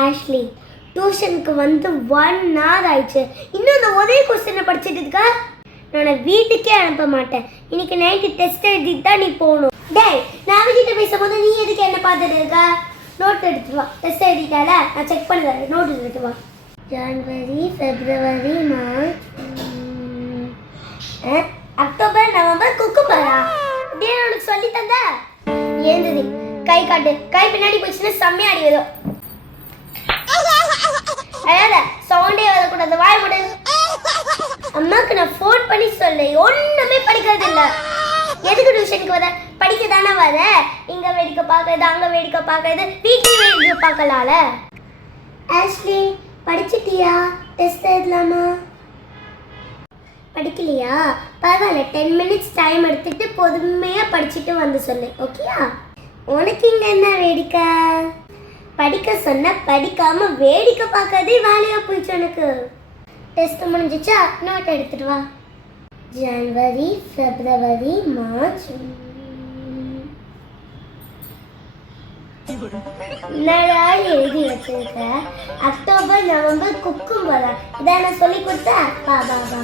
Ashley, டியூஷனுக்கு வந்து 1 hour ஆயிடுச்சு. இன்னும் அந்த ஒரே கொஸ்டினை படிச்சுட்டு இருக்கா? நான் வீட்டுக்கே அனுப்ப மாட்டேன். இன்னைக்கு நைட்டு டெஸ்ட் எழுதிட்டு தான் நீ போகணும். டேய், நான் அவகிட்ட பேசும்போது நீ எதுக்கு என்ன பார்த்துட்டு இருக்க? நோட் எடுத்துட்டு வா. டெஸ்ட் எழுதிட்டால நான் செக் பண்ணுறேன். நோட் எடுத்துட்டு வா. ஜனவரி, பிப்ரவரி, மார்ச், அக்டோபர், நவம்பர், குக்கும்பரா? அப்படியே உனக்கு சொல்லி தந்த ஏந்தது. கை காட்டு. கை பின்னாடி போச்சுன்னா செம்மையா அடி வரும். அழாத, சவுண்டே வரக்கூடாது. வாய் மூடு. அம்மாக்கு நான் ஃபோன் பண்ணி சொல்லு. ஒண்ணுமே படிக்கிறது இல்ல. எதுக்கு டியூஷனுக்கு வர? படிக்க தானே வர. இங்க வேடிக்கை பார்க்கறது, அங்க வேடிக்கை பார்க்கறது, வீட்லயே வேடிக்கை பார்க்கலால. ஆஷ்லி, படிச்சிட்டியா? டெஸ்ட் எழுதலாமா? படிக்கலையா? பரவாயில்ல, 10 minutes டைம் எடுத்துட்டு பொறுமையா படிச்சுட்டு வந்து சொல்லு. ஓகேயா? உனக்கு இங்க என்ன வேடிக்கை? படிக்க சொன்னா படிக்காம வேடிக்கை பார்க்கறதே வேலையா போயிடுச்சு உனக்கு. டெஸ்ட் முடிஞ்சிச்சா? நோட் எடுத்துட்டு வா. ஜனவரி, பிப்ரவரி, மார்ச், நாள் எழுதி வச்சிருக்க. அக்டோபர், நவம்பர், குக்கும்பரா? இதை நான் சொல்லி கொடுத்தா? வா வா வா.